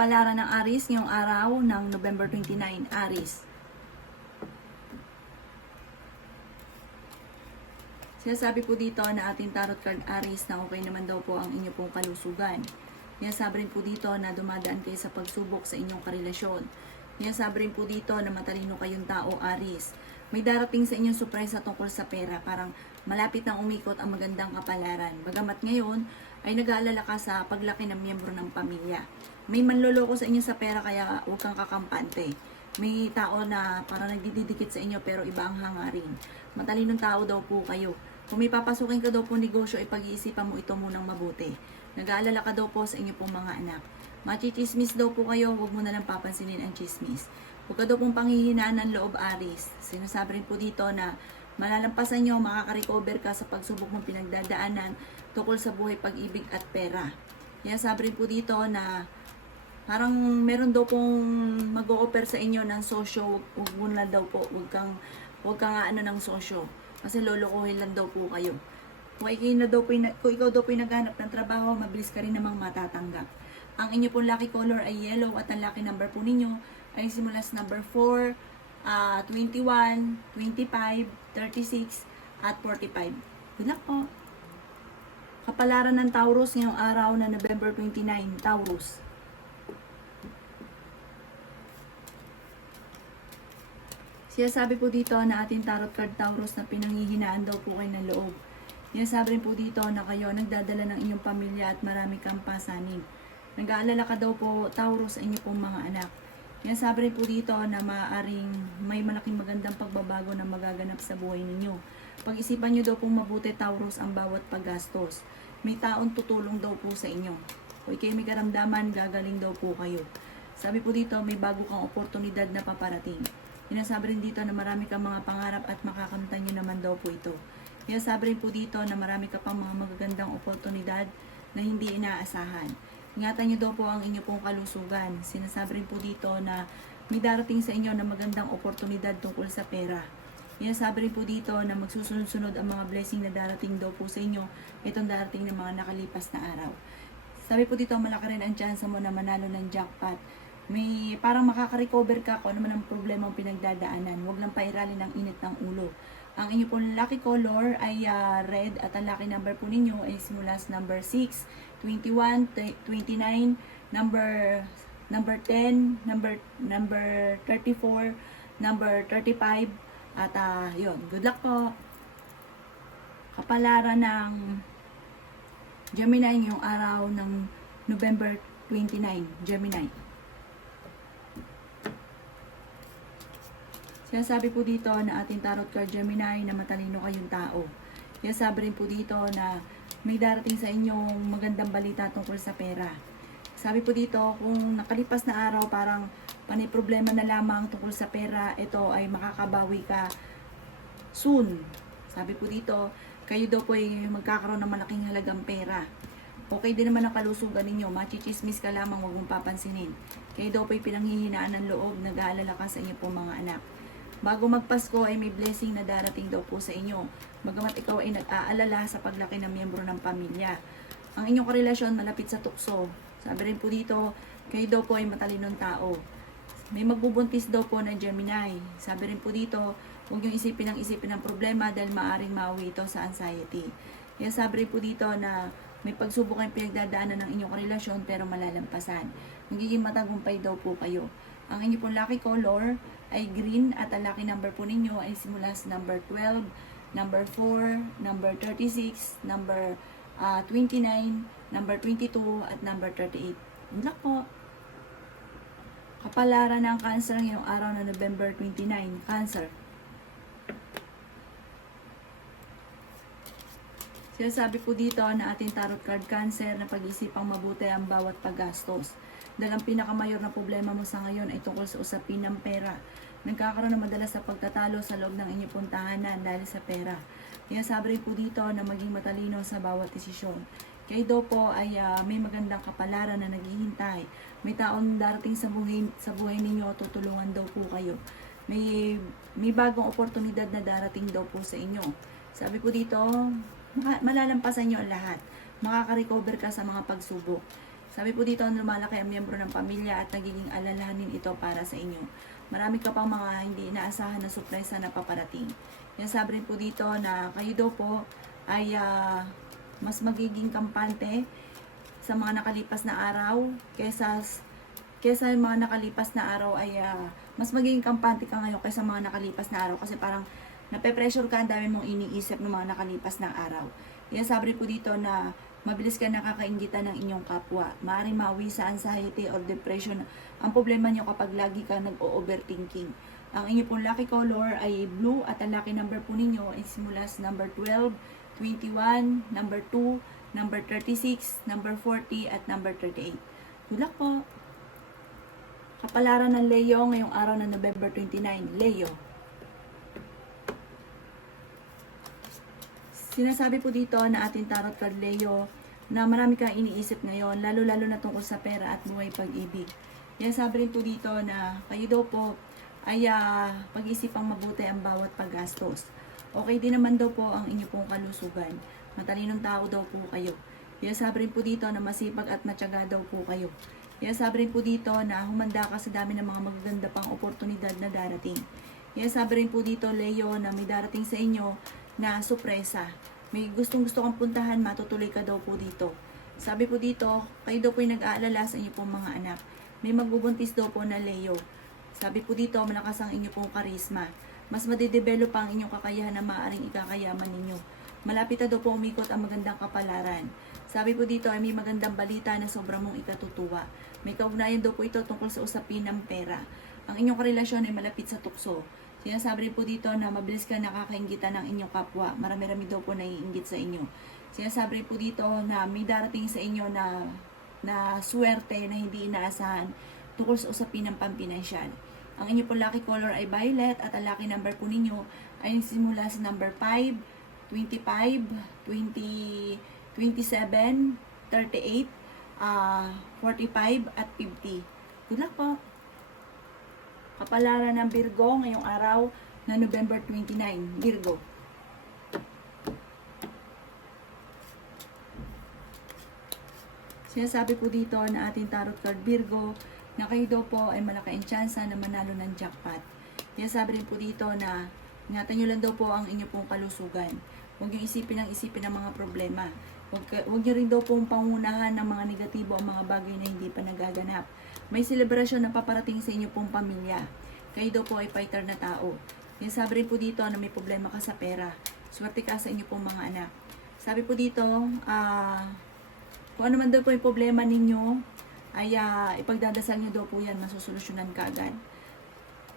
kapalaran ng Aries ngayong araw ng November 29, Aries. Sinasabi po dito na ating tarot card Aries na okay naman daw po ang inyo pong kalusugan. Sinasabi rin po dito na dumadaan kayo sa pagsubok sa inyong karelasyon. Sinasabi rin po dito na matalino kayong tao Aries. May darating sa inyong surpresa tungkol sa pera, parang malapit nang umikot ang magandang kapalaran. Bagamat ngayon ay nag-aalala ka sa paglaki ng miyembro ng pamilya. May manloloko sa inyo sa pera kaya huwag kang kakampante. May tao na parang nagdidikit sa inyo pero iba ang hangarin. Matalinong tao daw po kayo. Kung may papasukin ka daw po negosyo, ay pag-iisipan mo ito munang mabuti. Nag-aalala ka daw po sa inyo pong mga anak. Machichismis daw po kayo, huwag mo na lang papansinin ang chismis. Huwag ka daw pong panghihinaan ng loob Aries. Sinasabi rin po dito na malalampasan nyo, makaka-recover ka sa pagsubok mong pinagdadaanan tungkol sa buhay, pag-ibig at pera. Sinasabi rin po dito na parang meron daw pong mag-o-offer sa inyo ng sosyo, huwag mo na daw po, huwag kang ng sosyo. Kasi lolokohin lang daw po kayo. Kung ikaw daw po naghanap ng trabaho, mabilis ka rin namang matatanggap. Ang inyo pong lucky color ay yellow at ang lucky number po ninyo ay simula sa number 4, 21, 25, 36, at 45. Good luck po! Kapalaran ng Taurus ngayong araw na November 29, Taurus. Sinasabi po dito na ating tarot card Taurus na pinanghihinaan daw po kayo ng loob. Sinasabi rin po dito na kayo nagdadala ng inyong pamilya at marami kang pasanin. Nag-aalala ka daw po Taurus sa inyo pong mga anak. Sinasabi rin po dito na maaaring may malaking magandang pagbabago na magaganap sa buhay ninyo. Pag-isipan nyo daw pong mabuti Taurus ang bawat paggastos. May taong tutulong daw po sa inyo. Kung kayo may karamdaman, gagaling daw po kayo. Sabi po dito, may bago kang oportunidad na paparating. Sinasabi rin dito na marami kang mga pangarap at makakamtan nyo naman daw po ito. Sinasabi rin po dito na marami ka pang mga magagandang oportunidad na hindi inaasahan. Ingatan nyo daw po ang inyo pong kalusugan. Sinasabi rin po dito na may darating sa inyo na magandang oportunidad tungkol sa pera. Sinasabi rin po dito na magsusunod-sunod ang mga blessing na darating daw po sa inyo itong darating ng mga nakalipas na araw. Sabi po dito, malaki rin ang chance mo na manalo ng jackpot. May parang makaka-recover ka kung ano man ang problema ang pinagdadaanan. Huwag lang pairalin ng init ng ulo. Ang inyo pong lucky color ay red at ang lucky number po ninyo ay simula sa number 6, 21, 29, number 10, number 34, number 35, at yun. Good luck po! Kapalaran ng Gemini ngayong araw ng November 29, Gemini. Sinasabi po dito na ating tarot card Gemini na matalino kayong tao. Sinasabi rin po dito na may darating sa inyong magandang balita tungkol sa pera. Sabi po dito, kung nakalipas na araw parang problema na lamang tungkol sa pera, ito ay makakabawi ka soon. Sabi po dito, kayo daw po ay magkakaroon ng malaking halagang pera. Okay din naman ang kalusugan ninyo, machichismis ka lamang, huwag mong papansinin. Kayo daw po ay pinanghihinaan ng loob, nag-aalala ka sa inyo po mga anak. Bago magpasko ay may blessing na darating daw po sa inyo. Bagamat ikaw ay nag-aalala sa paglaki ng miyembro ng pamilya. Ang inyong karelasyon malapit sa tukso. Sabi rin po dito, kayo daw po ay matalinong tao. May magbubuntis daw po ng Gemini. Sabi rin po dito, huwag niyong isipin ng problema dahil maaaring mauwi ito sa anxiety. Kaya sabi rin po dito na may pagsubok kayong pinagdadaanan ng inyong karelasyon pero malalampasan. Magiging matagumpay daw po kayo. Ang inyong pong lucky color ay green at ang lucky number po ninyo ay simula sa number 12, number 4, number 36, number 29, number 22, at number 38. Good luck po! Kapalaran ng Cancer ngayong araw na November 29, Cancer. Sinasabi po dito na ating tarot card Cancer na pag-isipang mabuti ang bawat paggastos. Dahil ang pinakamayor na problema mo sa ngayon ay tungkol sa usapin ng pera. Nagkakaroon na madalas sa pagtatalo sa loob ng inyong puntahanan dahil sa pera. Kaya sabi rin po dito na maging matalino sa bawat desisyon. Kayo daw po ay may magandang kapalaran na naghihintay. May taong darating sa buhay ninyo, tutulungan daw po kayo. May bagong oportunidad na darating daw po sa inyo. Sabi po dito, malalampasan nyo ang lahat. Makaka-recover ka sa mga pagsubok. Sabi po dito, lumalaki ang miyembro ng pamilya at nagiging alalahanin ito para sa inyo. Marami ka pang mga hindi inaasahan na sorpresa na paparating. Yan sabi rin po dito na kayo daw po ay mas magiging kampante sa mga nakalipas na araw kesa yung mga nakalipas na araw ay mas magiging kampante ka ngayon kaysa mga nakalipas na araw kasi parang nape-pressure ka, ang dami mong iniisip ng mga nakalipas na araw. Yan sabi po dito na mabilis ka nakakaingitan ng inyong kapwa. Maaaring mauwi sa anxiety or depression ang problema nyo kapag lagi ka nag-overthinking. Ang inyo pong lucky color ay blue at ang lucky number po ninyo ay simula sa number 12, 21, number 2, number 36, number 40 at number 38. Good luck po! Kapalaran ng Leo ngayong araw ng November 29. Leo. Sinasabi po dito na ating tarot card Leo na marami kang iniisip ngayon, lalo-lalo na tungkol sa pera at buhay pag-ibig. Yan sabi rin po dito na kayo daw po ay pag-isipang mabuti ang bawat paggastos. Okay din naman daw po ang inyo pong kalusugan. Matalinong tao daw po kayo. Yan sabi rin po dito na masipag at matyaga daw po kayo. Yan sabi rin po dito na humanda ka sa dami ng mga magaganda pang oportunidad na darating. Yan sabi rin po dito Leo na may darating sa inyo na sorpresa. May gustong-gusto kang puntahan, matutuloy ka daw po dito. Sabi po dito, kayo daw po yung nag-aalala sa inyo pong mga anak. May magbubuntis daw po na Leo. Sabi po dito, malakas ang inyo pong karisma. Mas madidevelop ang inyong kakayahan na maaaring ikakayaman ninyo. Malapit na daw po umikot ang magandang kapalaran. Sabi po dito ay may magandang balita na sobrang mong ikatutuwa. May kaugnayan daw po ito tungkol sa usapin ng pera. Ang inyong karelasyon ay malapit sa tukso. Sinasabi rin po dito na mabilis ka nakakainggitan ng inyong kapwa. Marami-rami daw po naiinggit sa inyo. Sinasabi rin po dito na may darating sa inyo na swerte na hindi inaasahan tungkol sa usapin ng pampinansyal. Ang inyong po lucky color ay violet at ang lucky number po ninyo ay simula sa number 5, 25, 20, 27, 38, 45 at 50. Good luck po! Kapalaran ng Virgo ngayong araw na November 29. Virgo. Sinasabi po dito na ating tarot card Virgo na kayo daw po ay malaki ang tsansa na manalo ng jackpot. Sinasabi rin po dito na ingatan nyo lang daw po ang inyong pong kalusugan. Huwag nyo isipin ng mga problema. Huwag nyo rin daw pong pangunahan ng mga negatibo ang mga bagay na hindi pa nagaganap. May selebrasyon na paparating sa inyo pong pamilya. Kayo daw po ay fighter na tao. Yan sabi rin po dito na may problema ka sa pera. Swerte ka sa inyo pong mga anak. Sabi po dito, kung ano man daw po yung problema ninyo, ay ipagdadasal nyo daw po yan, masusolusyonan ka agad.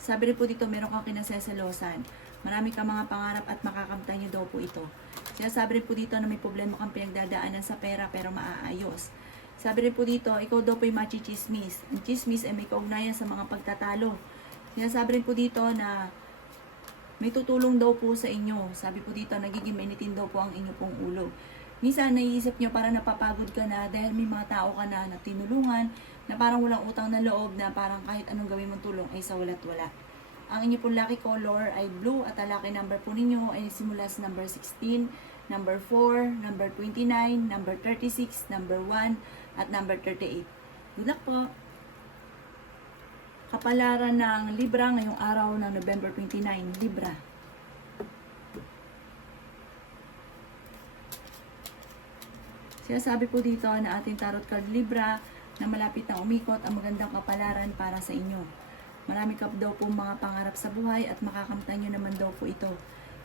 Sabi rin po dito, meron kang kinaseselosan. Marami kang mga pangarap at makakamtan nyo daw po ito. Sinasabi rin po dito na may problema kang pinagdadaanan sa pera pero maaayos. Sabi rin po dito, ikaw daw po yung machichismis. Ang chismis ay may kaugnayan sa mga pagtatalo. Sinasabi rin po dito na may tutulong daw po sa inyo. Sabi po dito, nagiging mainitin daw po ang inyo pong ulo. Minsan, naiisip nyo parang napapagod ka na dahil may mga tao ka na tinulungan, na parang walang utang na loob, na parang kahit anong gawin mong tulong ay sa wala't wala. Ang inyo pong lucky color ay blue at ang lucky number po ninyo ay simula sa number 16, number 4, number 29, number 36, number 1, at number 38. Good luck po! Kapalaran ng Libra ngayong araw ng November 29. Libra. Sinasabi po dito na ating tarot card Libra na malapit na umikot ang magandang kapalaran para sa inyo. Marami ka daw po mga pangarap sa buhay at makakamtan nyo naman daw po ito.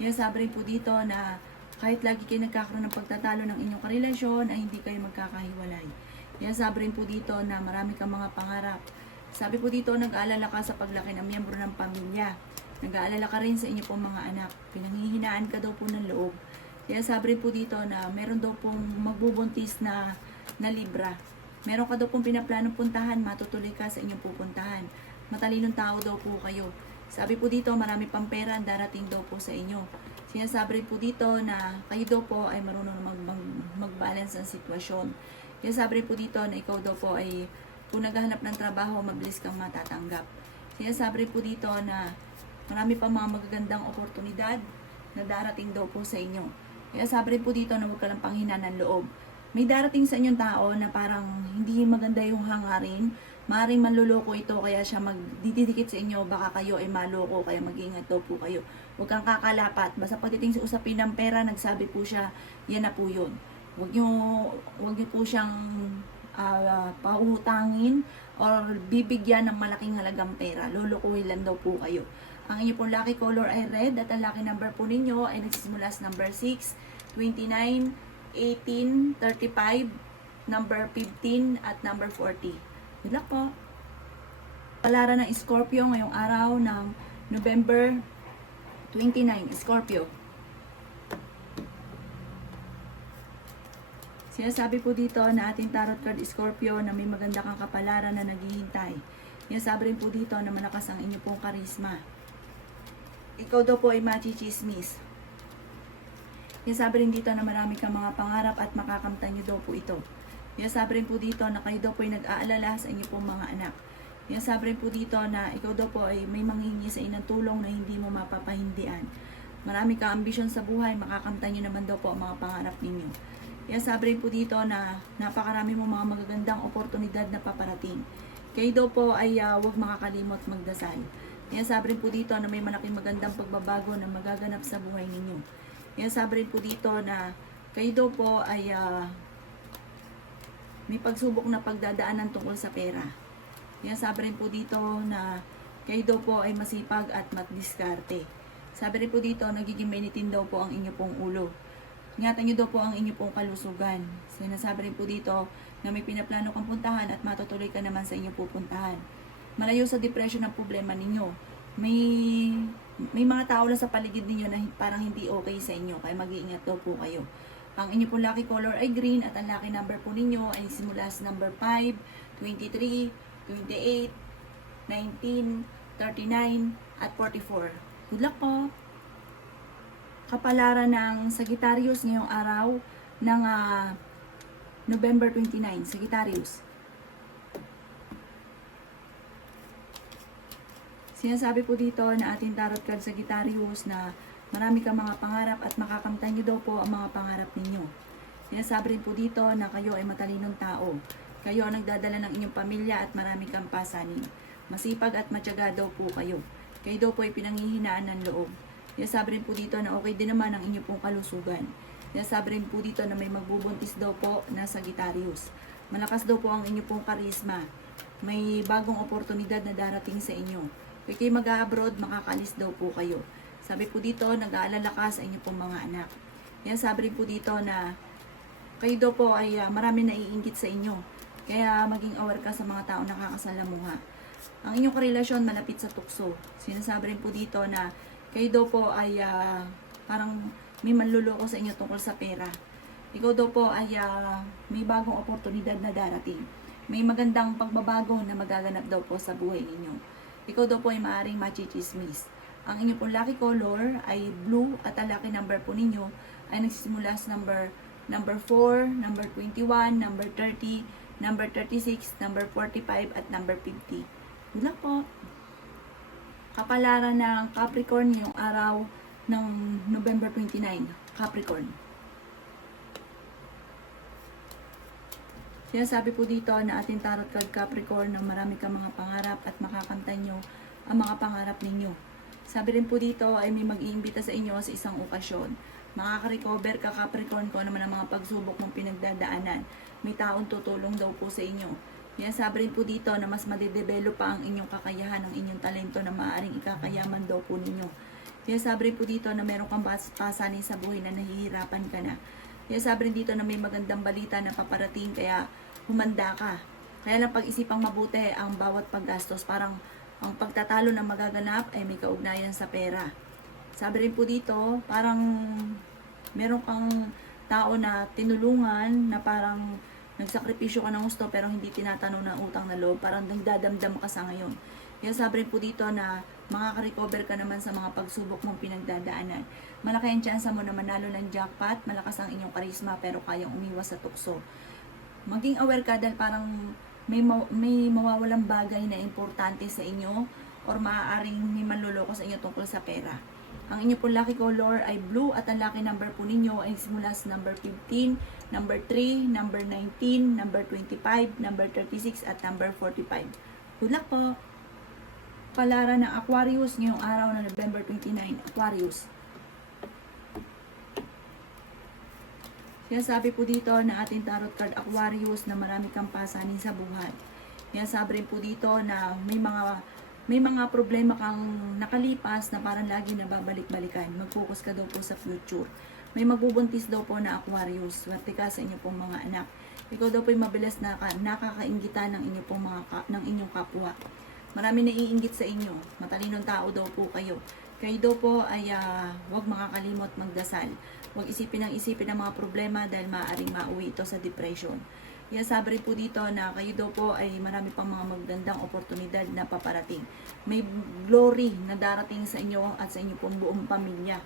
Sinasabi rin po dito na kahit lagi kayo nagkakaroon ng pagtatalo ng inyong karelasyon ay hindi kayo magkakahiwalay. Sinasabi rin po dito na marami kang mga pangarap. Sabi po dito, nag-aalala ka sa paglaki ng miyembro ng pamilya. Nag-aalala ka rin sa inyo pong mga anak. Pinanghihinaan ka daw po ng loob. Kaya sabi rin po dito na meron daw pong magbubuntis na Libra. Meron ka daw pong pinaplanong puntahan, matutuloy ka sa inyong pupuntahan. Matalinong tao daw po kayo. Sabi po dito, marami pang pera darating daw po sa inyo. Sinasabi rin po dito na kayo daw po ay marunong mag-balance ang sitwasyon. Sinasabi rin po dito na ikaw daw po ay kung naghahanap ng trabaho, mabilis kang matatanggap. Sinasabi rin po dito na marami pa mga magagandang oportunidad na darating daw po sa inyo. Kaya sabi rin po dito na huwag ka lang panghina ng loob. May darating sa inyong tao na parang hindi maganda yung hangarin. Maring manluloko ito kaya siya magdidikit sa inyo, baka kayo ay maloko kaya mag-ingat daw po kayo. Huwag kang kakalapat. Basta pagdating sa usapin ng pera, nagsabi po siya, yan na po yun. Huwag niyo po siyang pautangin or bibigyan ng malaking halagang pera. Lulukuhin lang daw po kayo. Ang inyo pong lucky color ay red at ang lucky number po ninyo ay nagsisimula sa number 6, 29, 18, 35, number 15 at number 40. Good luck po. Palaran ng Scorpio ngayong araw ng November 29, Scorpio. Sinasabi po dito na ating tarot card Scorpio na may maganda kang kapalaran na naghihintay. Sinasabi rin po dito na malakas ang inyo pong karisma. Ikaw daw po ay machichismis. Sinasabi rin dito na marami kang mga pangarap at makakamtan nyo daw po ito. Sinasabi rin po dito na kayo daw po ay nag-aalala sa inyo pong mga anak. Sinasabi rin po dito na ikaw daw po ay may manghihingi sa inang tulong na hindi mo mapapahindian. Marami kang ambisyon sa buhay, makakamtan nyo naman daw po ang mga pangarap ninyo. Sinasabi rin po dito na napakarami mo mga magagandang oportunidad na paparating. Kayo daw po ay huwag makakalimot magdasal. Sinasabi rin po dito na may malaking magandang pagbabago na magaganap sa buhay ninyo. Sinasabi rin po dito na kayo daw po ay may pagsubok na pagdadaanan tungkol sa pera. Sabi rin po dito na kayo daw po ay masipag at matdiskarte. Sabi rin po dito, nagiging mainitin daw po ang inyo pong ulo. Ingatan nyo daw po ang inyo pong kalusugan. Sinasabi rin po dito na may pinaplano kang puntahan at matutuloy ka naman sa inyong pupuntahan. Malayo sa depression ang problema ninyo. May mga tao lang sa paligid ninyo na parang hindi okay sa inyo, kaya mag-iingat daw po kayo. Ang inyo pong lucky color ay green at ang lucky number po ninyo ay simula sa number 5, 23, 28, 19, 39, at 44. Good luck po! Kapalaran ng Sagittarius ngayong araw ng November 29, Sagittarius. Sinasabi po dito na ating tarot card Sagittarius na marami kang mga pangarap at makakamtan nyo daw po ang mga pangarap ninyo. Sinasabi rin po dito na kayo ay matalinong tao. Kayo ang nagdadala ng inyong pamilya at marami kang pasanin. Masipag at matyaga daw po kayo. Kayo daw po ay pinanghihinaan ng loob. Sinasabi rin po dito na okay din naman ang inyong pong kalusugan. Sinasabi rin po dito na may magbubuntis daw po na Sagittarius. Malakas daw po ang inyong pong karisma. May bagong oportunidad na darating sa inyo. Kung kayo mag-abroad, makakalis daw po kayo. Sabi po dito, nag-aalala ka sa inyo pong mga anak. Sabi rin po dito na kayo daw po ay marami naiinggit sa inyo. Kaya maging aware ka sa mga tao nakakasalamuha. Ang inyong karelasyon malapit sa tukso. Sinasabi rin po dito na kayo daw po ay parang may manluloko sa inyo tungkol sa pera. Ikaw daw po ay may bagong oportunidad na darating. May magandang pagbabago na magaganap daw po sa buhay ninyo. Ikaw daw po ay maaaring machichismis. Ang inyong pong lucky color ay blue at ang lucky number po ninyo ay nagsisimula sa number 4, number 21, number 30, number 36, number 45 at number 50. Good luck po! Kapalaran ng Capricorn ngayong araw ng November 29, Capricorn. Sinasabi po dito na ating tarot card Capricorn na marami kang mga pangarap at makakamtan nyo ang mga pangarap ninyo. Sabi rin po dito ay may mag-iimbita sa inyo sa isang okasyon. Makaka-recover ka Capricorn kung ano naman ang mga pagsubok mong pinagdadaanan. May taong tutulong daw po sa inyo. Sabi rin po dito na mas madedevelop pa ang inyong kakayahan, ang inyong talento na maaaring ikakayaman daw po ninyo. Sabi rin po dito na meron kang pasanin sa buhay na nahihirapan ka na. Sabi rin dito na may magandang balita na paparating kaya humanda ka. Kaya lang pag-isipang mabuti ang bawat paggastos. Parang ang pagtatalo na magaganap ay may kaugnayan sa pera. Sabi rin po dito, parang meron kang tao na tinulungan na parang nagsakripisyo ka ng gusto pero hindi tinatanong ng utang na loob. Parang nagdadamdam ka sa ngayon. Kaya sabi rin po dito na makaka-recover ka naman sa mga pagsubok mong pinagdadaanan. Malaki ang tsansa mo na manalo ng jackpot, malakas ang inyong karisma pero kayang umiwas sa tukso. Maging aware ka dahil parang may mawawalang bagay na importante sa inyo or maaaring may manluloko sa inyo tungkol sa pera. Ang inyo pong lucky color ay blue at ang lucky number po ninyo ay simula sa number 15, number 3, number 19, number 25, number 36 at number 45. Good luck po! Palaran ng Aquarius ngayong araw na November 29, Aquarius. Sinasabi po dito na ating tarot card Aquarius na marami kang pasanin sa buhay. Sinasabi rin po dito na may mga problema kang nakalipas na parang lagi nababalik-balikan. Mag-focus ka daw po sa future. May magbubuntis daw po na Aquarius. Swerte ka sa inyo pong mga anak. Ikaw daw po ay mabilis na nakakainggitan ng inyo pong ng inyong kapwa. Marami naiinggit sa inyo. Matalinong tao daw po kayo. Kayo daw po ay huwag makakalimot magdasal. Huwag isipin ang mga problema dahil maaaring mauwi ito sa depression. Sabi rin po dito na kayo daw po ay marami pang mga magandang oportunidad na paparating. May glory na darating sa inyo at sa inyo pong buong pamilya.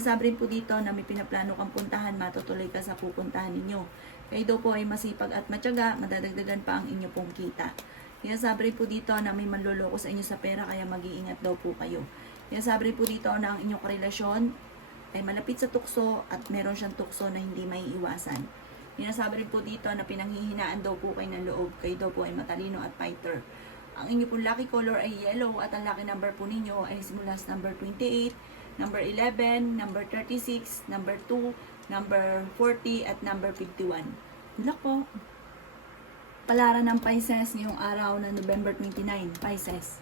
Sabi rin po dito na may pinaplano kang puntahan, matutuloy ka sa pupuntahan ninyo. Kayo daw po ay masipag at matyaga, madadagdagan pa ang inyo pong kita. Sabi rin po dito na may manloloko sa inyo sa pera kaya mag-iingat daw po kayo. Sabi rin po dito na ang inyong karelasyon ay malapit sa tukso at meron siyang tukso na hindi may iwasan. Sabi rin po dito na pinanghihinaan daw po kayo ng loob. Kayo daw po ay matalino at fighter. Ang inyo pong lucky color ay yellow at ang lucky number po ninyo ay simula sa number 28, number 11, number 36, number 2, number 40 at number 51. Good luck po! Palaran ng Pisces ngayong araw na November 29, Pisces.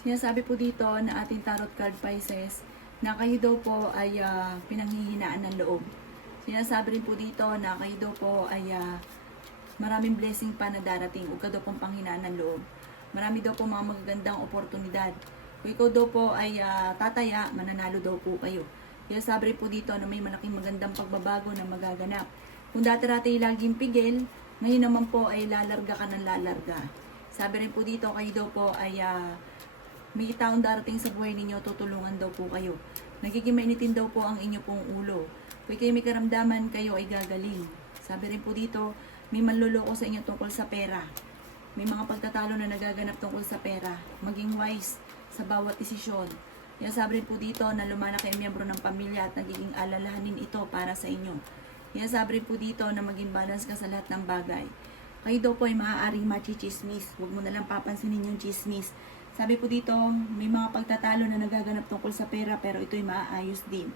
Sinasabi po dito na ating tarot card Pisces na kayo daw po ay pinanghihinaan ng loob. Sinasabi rin po dito na kayo daw po ay maraming blessing pa na darating. Huwag ka daw pong panghinaan ng loob. Marami daw po mga magagandang oportunidad. Kung ikaw daw po ay tataya, mananalo daw po kayo. Sinasabi rin po dito na may malaking magandang pagbabago na magaganap. Kung dati-dati laging pigil, ngayon naman po ay lalarga ka ng lalarga. Sabi rin po dito, kayo daw po ay may taong darating sa buhay ninyo, tutulungan daw po kayo. Nagiging mainitin daw po ang inyo pong ulo. Kung kayo may karamdaman, kayo ay gagaling. Sabi rin po dito, may manluloko sa inyo tungkol sa pera. May mga pagtatalo na nagaganap tungkol sa pera. Maging wise sa bawat desisyon. Sabi rin po dito na lumana kayo miyembro ng pamilya at nagiging alalahanin ito para sa inyo. Sabi rin po dito na maging balance ka sa lahat ng bagay. Kayo daw po ay maaaring machichismis. Huwag mo na lang papansinin yung chismis. Sabi po dito, may mga pagtatalo na nagaganap tungkol sa pera pero ito'y maaayos din.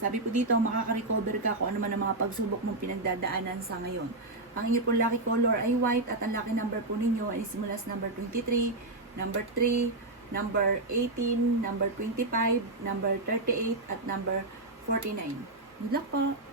Sabi po dito, makaka-recover ka kung ano man ang mga pagsubok mong pinagdadaanan sa ngayon. Ang inyo po lucky color ay white at ang lucky number po ninyo ay simula sa number 23, number 3, number 18, number 25, number 38 at number 49. Good luck po!